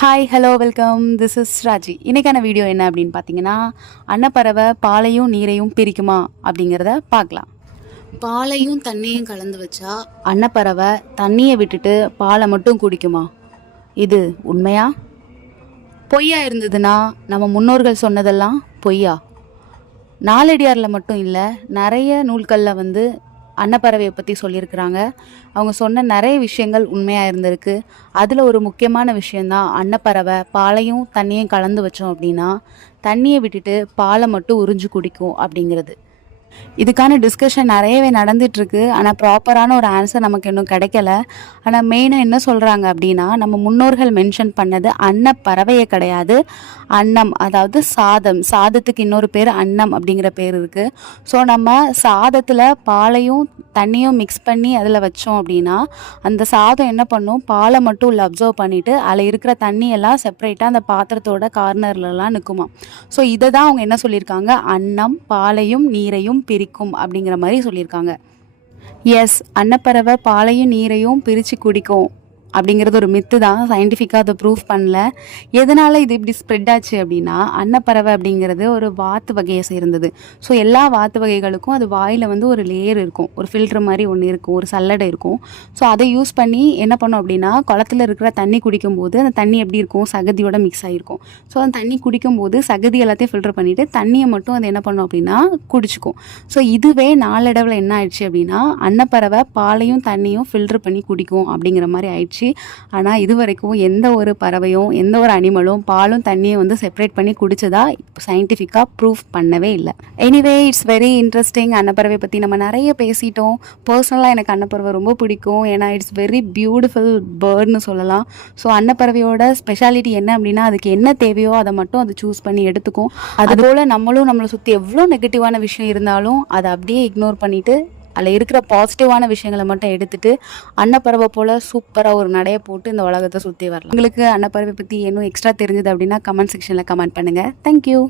Hi hello welcome. This is Raji. இன்றைக்கான video என்ன அப்படின்னு பார்த்தீங்கன்னா, அன்னப்பறவை பாலையும் நீரையும் பிரிக்குமா அப்படிங்கிறத பார்க்கலாம். பாலையும் தண்ணியும் கலந்து வச்சா அன்னப்பறவை தண்ணியை விட்டுட்டு பாலை மட்டும் குடிக்குமா? இது உண்மையா? பொய்யா இருந்ததுன்னா நம்ம முன்னோர்கள் சொன்னதெல்லாம் பொய்யா? நாலடியாரில் மட்டும் இல்லை, நிறைய நூல்களில் அன்னப்பறவையை பற்றி சொல்லியிருக்கிறாங்க. அவங்க சொன்ன நிறைய விஷயங்கள் உண்மையாக இருந்திருக்கு. அதில் ஒரு முக்கியமான விஷயந்தான் அன்னப்பறவை பாலையும் தண்ணியும் கலந்து வச்சோம் அப்படின்னா தண்ணியை விட்டுட்டு பாலை மட்டும் உறிஞ்சு குடிக்கும் அப்படிங்கிறது. இதுக்கான டிஸ்கஷன் நிறையவே நடந்துகிட்ருக்கு. ஆனால் ப்ராப்பரான ஒரு ஆன்சர் நமக்கு இன்னும் கிடைக்கல. ஆனால் மெயினாக என்ன சொல்கிறாங்க அப்படின்னா, நம்ம முன்னோர்கள் மென்ஷன் பண்ணது அன்னப்பறவையே கிடையாது, அன்னம், அதாவது சாதம். சாதத்துக்கு இன்னொரு பேர் அன்னம் அப்படிங்கிற பேர் இருக்குது. ஸோ நம்ம சாதத்தில் பாலையும் தண்ணியும் மிக்ஸ் பண்ணி அதில் வச்சோம் அப்படின்னா அந்த சாதம் என்ன பண்ணும், பாலை மட்டும் உள்ள அப்சர்வ் பண்ணிவிட்டு அதில் இருக்கிற தண்ணியெல்லாம் செப்பரேட்டாக அந்த பாத்திரத்தோட கார்னர்லலாம் நிற்குமா. ஸோ இதை தான் அவங்க என்ன சொல்லியிருக்காங்க, அன்னம் பாலையும் நீரையும் பிரிக்கும் அப்படிங்கிற மாதிரி சொல்லியிருக்காங்க. எஸ், அன்னப்பறவை பாலையும் நீரையும் பிரித்து குடிக்கும் அப்படிங்கிறது ஒரு மித்து தான். சயின்டிஃபிக்காக அதை ப்ரூஃப் பண்ணல. எதனால் இது இப்படி ஸ்ப்ரெட் ஆச்சு அப்படின்னா, அன்னப்பறவை அப்படிங்கிறது ஒரு வாத்து வகையை சேர்ந்தது. ஸோ எல்லா வாத்து வகைகளுக்கும் அது வாயில் ஒரு லேயர் இருக்கும், ஒரு ஃபில்ட்ரு மாதிரி ஒன்று இருக்கும், ஒரு சல்லடை இருக்கும். ஸோ அதை யூஸ் பண்ணி என்ன பண்ணும் அப்படின்னா, குளத்தில் இருக்கிற தண்ணி குடிக்கும்போது அந்த தண்ணி எப்படி இருக்கும், சகதியோட மிக்ஸ் ஆகிருக்கும். ஸோ அந்த தண்ணி குடிக்கும்போது சகதி எல்லாத்தையும் ஃபில்டர் பண்ணிவிட்டு தண்ணியை மட்டும் அது என்ன பண்ணும் அப்படின்னா குடிச்சிக்கும். ஸோ இதுவே நாளடைவில் என்ன ஆயிடுச்சு அப்படின்னா, அன்னப்பறவை பாலையும் தண்ணியும் ஃபில்டர் பண்ணி குடிக்கும் அப்படிங்கிற மாதிரி ஆயிடுச்சு. ஆனால் இது வரைக்கும் எந்த ஒரு பறவையும் எந்த ஒரு அனிமலும் பாலும் தண்ணியை செப்பரேட் பண்ணி குடிச்சதா சயின்டிஃபிக்காக ப்ரூஃப் பண்ணவே இல்லை. Anyway, it's very interesting. அன்னப்பறவை பற்றி நம்ம நிறைய பேசிட்டோம். பர்சனலாக எனக்கு அன்னப்பறவை ரொம்ப பிடிக்கும். ஏன்னா இட்ஸ் வெரி பியூட்டிஃபுல் பேர்ட்னு சொல்லலாம். ஸோ அன்னப்பறவையோட ஸ்பெஷாலிட்டி என்ன அப்படின்னா, அதுக்கு என்ன தேவையோ அதை மட்டும் அது சூஸ் பண்ணி எடுத்துக்கும். அதுபோல் நம்மளை சுற்றி எவ்வளோ நெகட்டிவான விஷயம் இருந்தாலும் அதை அப்படியே இக்னோர் பண்ணிவிட்டு அதில் இருக்கிற பாசிட்டிவான விஷயங்களை மட்டும் எடுத்துகிட்டு அன்னப்பறவை போல் சூப்பராக ஒரு நடையை போட்டு இந்த உலகத்தை சுற்றி வரலாம். உங்களுக்கு அன்னப்பறவை பற்றி இன்னும் எக்ஸ்ட்ரா தெரிஞ்சது அப்படின்னா கமெண்ட் செக்ஷனில் கமெண்ட் பண்ணுங்கள். தேங்க்யூ.